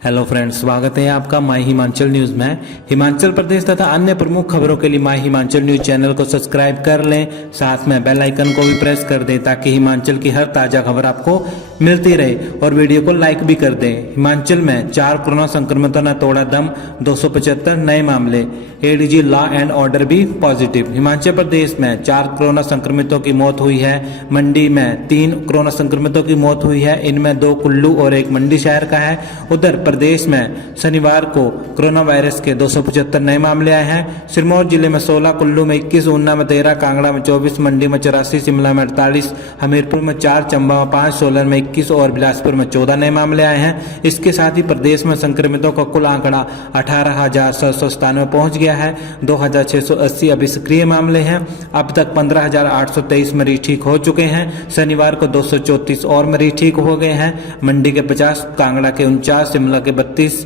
Hello friends, स्वागत है आपका माई हिमाचल न्यूज में। हिमाचल प्रदेश तथा अन्य प्रमुख खबरों के लिए माई हिमाचल न्यूज चैनल को सब्सक्राइब कर लें, साथ में बेल आइकन को भी प्रेस कर दें ताकि हिमाचल की हर ताजा खबर आपको मिलती रहे और वीडियो को लाइक भी कर दें। हिमाचल में 4 कोरोना संक्रमितों ने तोड़ा दम, 275 नए मामले, एडीजी लॉ एंड ऑर्डर भी पॉजिटिव। हिमाचल प्रदेश में 4 कोरोना संक्रमितों की मौत हुई है। मंडी में 3 कोरोना संक्रमितों की मौत हुई है, इनमें 2 कुल्लू और 1 मंडी शहर का है। उधर प्रदेश में शनिवार को कोरोना वायरस के 275 नए मामले आए हैं। सिरमौर जिले में 16, कुल्लू में 21, ऊना में 13, कांगड़ा में 24, मंडी में 84, शिमला में 48, हमीरपुर में 4, चंबा में 5, सोलन में 21 और बिलासपुर में 14 नए मामले आए हैं। इसके साथ ही प्रदेश में संक्रमितों का कुल आंकड़ा 18,797 पहुंच गया है। 2,680 अभी सक्रिय मामले हैं। अब तक 15,823 मरीज ठीक हो चुके हैं। शनिवार को 234 और मरीज ठीक हो गए हैं। मंडी के 50, कांगड़ा के 49, शिमला के 32,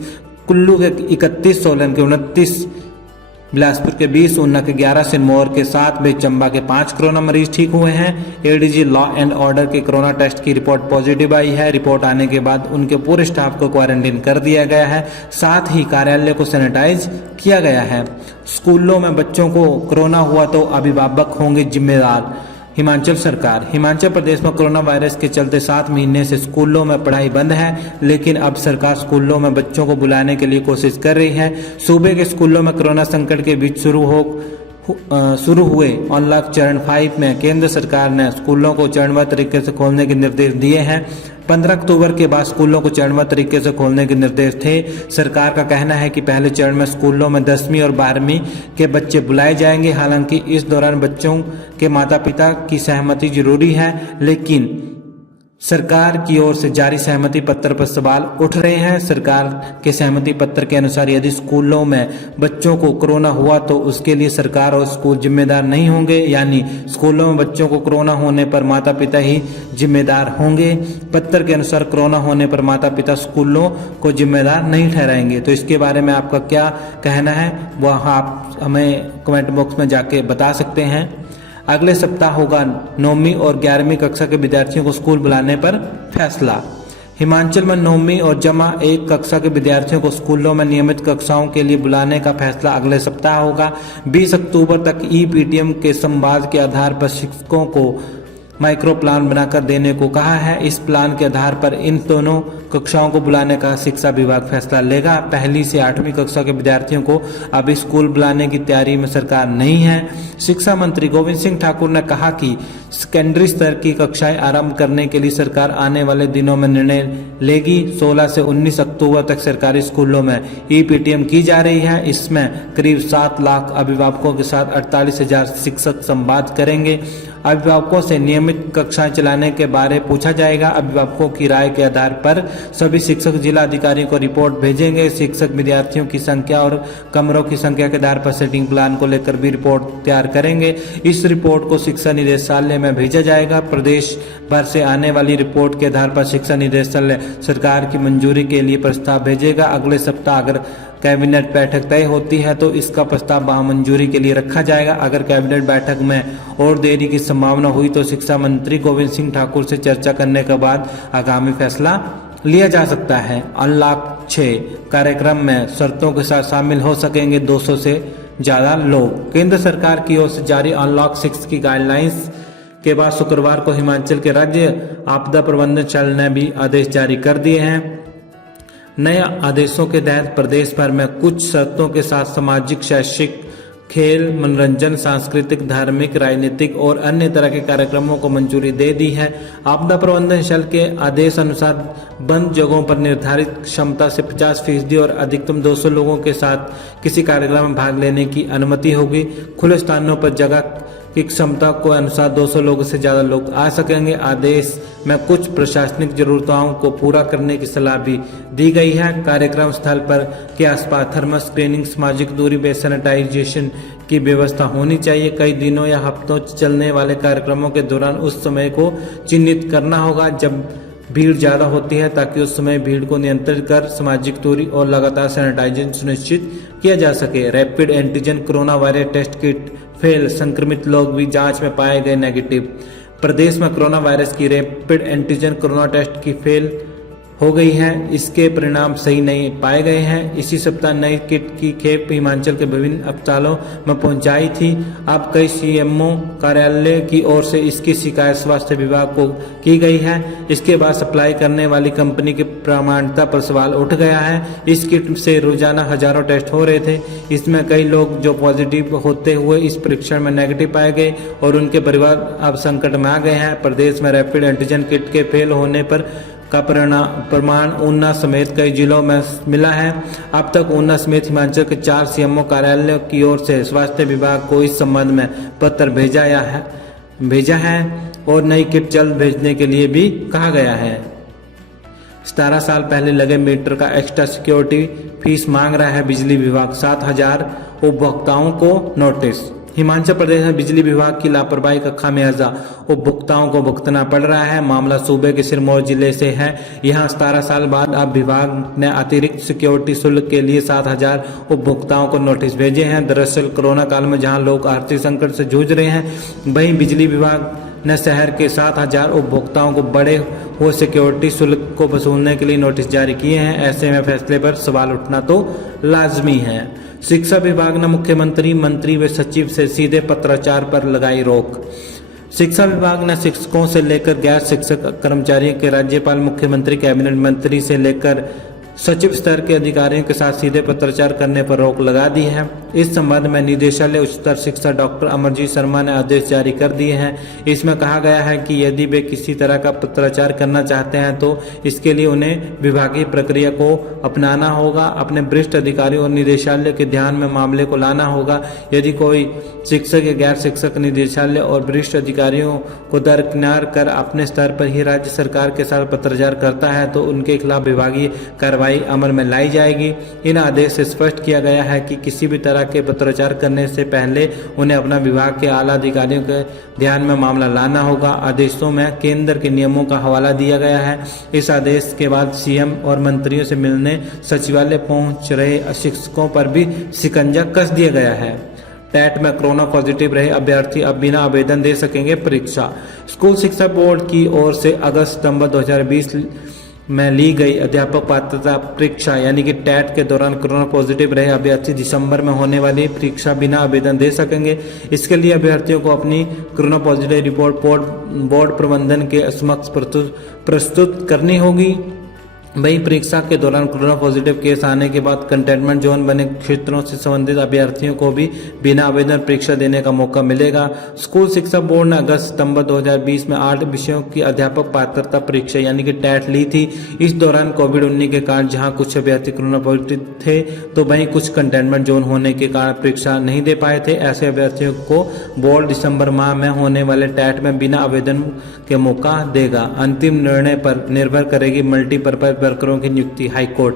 कुल्लू के 31, सोलन के 29, बिलासपुर के 20, ऊना के 11, सिरमौर के 7, व चंबा के 5 कोरोना मरीज ठीक हुए हैं। एडीजी लॉ एंड ऑर्डर के कोरोना टेस्ट की रिपोर्ट पॉजिटिव आई है। रिपोर्ट आने के बाद उनके पूरे स्टाफ को क्वारंटीन कर दिया गया है। साथ ही कार्यालय को सैनिटाइज किया गया है। स्कूलों में बच्चों को कोरोना हुआ तो अभिभावक होंगे जिम्मेदार। हिमाचल सरकार। हिमाचल प्रदेश में कोरोना वायरस के चलते 7 महीने से स्कूलों में पढ़ाई बंद है, लेकिन अब सरकार स्कूलों में बच्चों को बुलाने के लिए कोशिश कर रही है। सूबे के स्कूलों में कोरोना संकट के बीच शुरू हुए अनलॉक चरण 5 में केंद्र सरकार ने स्कूलों को चरणबद्ध तरीके से खोलने के निर्देश दिए हैं। 15 अक्टूबर के बाद स्कूलों को चरणबद्ध तरीके से खोलने के निर्देश थे। सरकार का कहना है कि पहले चरण में स्कूलों में 10वीं और 12वीं के बच्चे बुलाए जाएंगे। हालांकि इस दौरान बच्चों के माता पिता की सहमति जरूरी है, लेकिन सरकार की ओर से जारी सहमति पत्र पर सवाल उठ रहे हैं। सरकार के सहमति पत्र के अनुसार यदि स्कूलों में बच्चों को कोरोना हुआ तो उसके लिए सरकार और स्कूल जिम्मेदार नहीं होंगे, यानी स्कूलों में बच्चों को कोरोना होने पर माता पिता ही जिम्मेदार होंगे। पत्र के अनुसार कोरोना होने पर माता पिता स्कूलों को जिम्मेदार नहीं ठहराएंगे। तो इसके बारे में आपका क्या कहना है वह आप हमें कमेंट बॉक्स में जाके बता सकते हैं। अगले सप्ताह होगा 9वीं और 11वीं कक्षा के विद्यार्थियों को स्कूल बुलाने पर फैसला। हिमाचल में 9वीं और जमा 1 कक्षा के विद्यार्थियों को स्कूलों में नियमित कक्षाओं के लिए बुलाने का फैसला अगले सप्ताह होगा। 20 अक्टूबर तक ईपीटीएम के संवाद के आधार पर शिक्षकों को माइक्रो प्लान बनाकर देने को कहा है। इस प्लान के आधार पर इन दोनों कक्षाओं को बुलाने का शिक्षा विभाग फैसला लेगा। 1 से 8वीं कक्षा के विद्यार्थियों को अभी स्कूल बुलाने की तैयारी में सरकार नहीं है। शिक्षा मंत्री गोविंद सिंह ठाकुर ने कहा कि सेकेंडरी स्तर की कक्षाएं आरंभ करने के लिए सरकार आने वाले दिनों में निर्णय लेगी। 16 से 19 अक्टूबर तक सरकारी स्कूलों में ईपीटीएम की जा रही है। इसमें करीब 7 लाख अभिभावकों के साथ 48,000 शिक्षक संवाद करेंगे। अभिभावकों से नियमित कक्षाएं चलाने के बारे पूछा जाएगा। अभिभावकों की राय के आधार पर सभी शिक्षक जिला अधिकारी को रिपोर्ट भेजेंगे। शिक्षक विद्यार्थियों की संख्या और कमरों की संख्या के आधार पर सेटिंग प्लान को लेकर भी रिपोर्ट तैयार करेंगे। इस रिपोर्ट को शिक्षा निदेशालय में भेजा जाएगा। प्रदेश भर से आने वाली रिपोर्ट के आधार पर शिक्षा निदेशालय सरकार की मंजूरी के लिए प्रस्ताव भेजेगा। अगले सप्ताह अगर कैबिनेट बैठक तय होती है तो इसका प्रस्ताव मंजूरी के लिए रखा जाएगा। अगर कैबिनेट बैठक में और देरी की संभावना हुई तो शिक्षा मंत्री गोविंद सिंह ठाकुर से चर्चा करने के बाद आगामी फैसला लिया जा सकता है। अनलॉक 6 कार्यक्रम में शर्तों के साथ शामिल हो सकेंगे 200 से ज्यादा लोग। केंद्र सरकार की ओर से जारी अनलॉक 6 की गाइडलाइंस के बाद शुक्रवार को हिमाचल के राज्य आपदा प्रबंधन सेल ने भी आदेश जारी कर दिए हैं। नए आदेशों के तहत प्रदेश भर में कुछ शर्तों के साथ सामाजिक, शैक्षिक, खेल, मनोरंजन, सांस्कृतिक, धार्मिक, राजनीतिक और अन्य तरह के कार्यक्रमों को मंजूरी दे दी है। आपदा प्रबंधन सेल के आदेश अनुसार बंद जगहों पर निर्धारित क्षमता से 50% और अधिकतम 200 लोगों के साथ किसी कार्यक्रम में भाग लेने की अनुमति होगी। खुले स्थानों पर जगह की क्षमता के अनुसार 200 लोगों से ज्यादा लोग आ सकेंगे। आदेश में कुछ प्रशासनिक जरूरतों को पूरा करने की सलाह भी दी गई है। कार्यक्रम स्थल पर के आसपास थर्मल स्क्रीनिंग, सामाजिक दूरी व सैनिटाइजेशन की व्यवस्था होनी चाहिए। कई दिनों या हफ्तों चलने वाले कार्यक्रमों के दौरान उस समय को चिन्हित करना होगा जब भीड़ ज्यादा होती है, ताकि उस समय भीड़ को नियंत्रित कर सामाजिक दूरी और लगातार सैनिटाइजेशन सुनिश्चित किया जा सके। Rapid antigen corona virus test kit fail, संक्रमित लोग भी जांच में पाए गए नेगेटिव। प्रदेश में कोरोना वायरस की रैपिड एंटीजन कोरोना टेस्ट की फेल हो गई है। इसके परिणाम सही नहीं पाए गए हैं। इसी सप्ताह नई किट की खेप हिमाचल के विभिन्न अस्पतालों में पहुंचाई थी। अब कई सीएमओ कार्यालय की ओर से इसकी शिकायत स्वास्थ्य विभाग को की गई है। इसके बाद सप्लाई करने वाली कंपनी की प्रामाणिकता पर सवाल उठ गया है। इस किट से रोजाना हजारों टेस्ट हो रहे थे। इसमें कई लोग जो पॉजिटिव होते हुए इस परीक्षण में नेगेटिव पाए गए और उनके परिवार अब संकट में आ गए हैं। प्रदेश में रैपिड एंटीजन किट के फेल होने पर का प्रमाण ऊना समेत कई जिलों में मिला है। अब तक ऊना समेत हिमाचल के 4 सीएमओ कार्यालयों की ओर से स्वास्थ्य विभाग को इस संबंध में पत्र भेजा है और नई किट जल्द भेजने के लिए भी कहा गया है। 17 साल पहले लगे मीटर का एक्स्ट्रा सिक्योरिटी फीस मांग रहा है बिजली विभाग। 7,000 उपभोक्ताओं को नोटिस। हिमाचल प्रदेश में बिजली विभाग की लापरवाही का खामियाजा उपभोक्ताओं को भुगतना पड़ रहा है। मामला सूबे के सिरमौर जिले से है। यहां 17 साल बाद अब विभाग ने अतिरिक्त सिक्योरिटी शुल्क के लिए 7,000 उपभोक्ताओं को नोटिस भेजे हैं। दरअसल कोरोना काल में जहां लोग आर्थिक संकट से जूझ रहे हैं, वहीं बिजली विभाग ने शहर के 7,000 उपभोक्ताओं को बढ़े हुए सिक्योरिटी शुल्क को वसूलने के लिए नोटिस जारी किए हैं। ऐसे में फैसले पर सवाल उठना तो लाजमी है। शिक्षा विभाग ने मुख्यमंत्री, मंत्री व सचिव से सीधे पत्राचार पर लगाई रोक। शिक्षा विभाग ने शिक्षकों से लेकर गैर शिक्षक कर्मचारियों के राज्यपाल, मुख्यमंत्री, कैबिनेट मंत्री से लेकर सचिव स्तर के अधिकारियों के साथ सीधे पत्राचार करने पर रोक लगा दी है। इस संबंध में निदेशालय उच्चतर शिक्षा डॉक्टर अमरजीत शर्मा ने आदेश जारी कर दिए हैं। इसमें कहा गया है कि यदि वे किसी तरह का पत्राचार करना चाहते हैं तो इसके लिए उन्हें विभागीय प्रक्रिया को अपनाना होगा। अपने वरिष्ठ अधिकारियों और निदेशालय के ध्यान में मामले को लाना होगा। यदि कोई शिक्षक या गैर शिक्षक निदेशालय और वरिष्ठ अधिकारियों को दरकिनार कर अपने स्तर पर ही राज्य सरकार के साथ पत्राचार करता है तो उनके खिलाफ विभागीय कार्रवाई अमल में लाई जाएगी। इन आदेश से स्पष्ट किया गया है कि किसी भी तरह के पत्राचार करने से पहले उन्हें अपना विभाग के आला अधिकारियों के ध्यान में मामला लाना होगा। आदेशों में केंद्र के नियमों का हवाला दिया गया है। इस आदेश के बाद सीएम और मंत्रियों से मिलने सचिवालय पहुंच रहे शिक्षकों पर भी शिकंजा कस दिया गया है। टेट में कोरोना पॉजिटिव रहे अभ्यर्थी अब बिना आवेदन दे सकेंगे परीक्षा। स्कूल शिक्षा बोर्ड की ओर से अगस्त-सितंबर 2020 में ली गई अध्यापक पात्रता परीक्षा यानी कि टेट के दौरान कोरोना पॉजिटिव रहे अभ्यर्थी दिसंबर में होने वाली परीक्षा बिना आवेदन दे सकेंगे। इसके लिए अभ्यर्थियों को अपनी कोरोना पॉजिटिव रिपोर्ट बोर्ड प्रबंधन के समक्ष प्रस्तुत करनी होगी। वही परीक्षा के दौरान कोरोना पॉजिटिव केस आने के बाद कंटेनमेंट जोन बने क्षेत्रों से संबंधित अभ्यर्थियों को भी बिना आवेदन परीक्षा देने का मौका मिलेगा। स्कूल शिक्षा बोर्ड ने अगस्त-सितंबर 2020 में 8 विषयों की अध्यापक पात्रता परीक्षा यानी कि टेट ली थी। इस दौरान कोविड-19 के कारण जहां कुछ अभ्यर्थी कोरोना पॉजिटिव थे तो वहीं कुछ कंटेनमेंट जोन होने के कारण परीक्षा नहीं दे पाए थे। ऐसे अभ्यर्थियों को बोर्ड दिसंबर माह में होने वाले टेट में बिना आवेदन के मौका देगा। अंतिम निर्णय पर निर्भर करेगी मल्टीपर्पज वर्करों की नियुक्ति। हाईकोर्ट।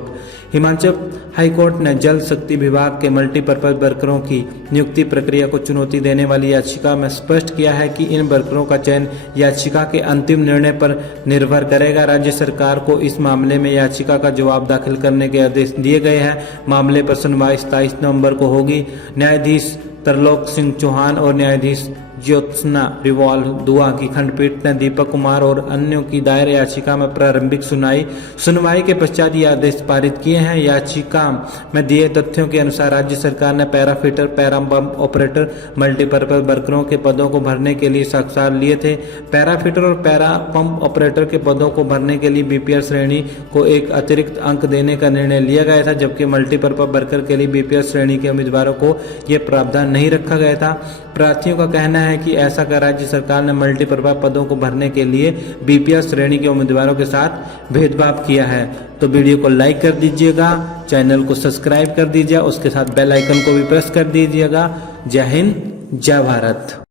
हिमाचल हाईकोर्ट ने जल शक्ति विभाग के मल्टीपर्पज वर्करों की नियुक्ति प्रक्रिया को चुनौती देने वाली याचिका में स्पष्ट किया है कि इन वर्करों का चयन याचिका के अंतिम निर्णय पर निर्भर करेगा। राज्य सरकार को इस मामले में याचिका का जवाब दाखिल करने के आदेश दिए गए हैं। मामले पर सुनवाई 27 नवंबर को होगी। न्यायाधीश तरलोक सिंह चौहान और न्यायाधीश ज्योत्सना रिवाल दुआ की खंडपीठ ने दीपक कुमार और अन्यों की दायर याचिका में प्रारंभिक सुनवाई के पश्चात ये आदेश पारित किए हैं। याचिका में दिए तथ्यों के अनुसार राज्य सरकार ने para fitter, para pump operator, multipurpose वर्करों के पदों को भरने के लिए साक्षात्कार लिए थे। पैरा फिटर और पैरा पंप ऑपरेटर के पदों को भरने के लिए बीपीआर श्रेणी को एक अतिरिक्त अंक देने का निर्णय लिया गया था, जबकि मल्टीपर्पज वर्कर के लिए बीपीआर श्रेणी के उम्मीदवारों को यह प्रावधान नहीं रखा गया था। प्रार्थियों का कहना है कि ऐसा कर राज्य सरकार ने मल्टीपर्पज पदों को भरने के लिए बीपीआर श्रेणी के उम्मीदवारों के साथ भेदभाव किया है। तो वीडियो को लाइक कर दीजिएगा, चैनल को सब्सक्राइब कर दीजिए, उसके साथ बेल आइकन को भी प्रेस कर दीजिएगा। जय हिंद, जय भारत।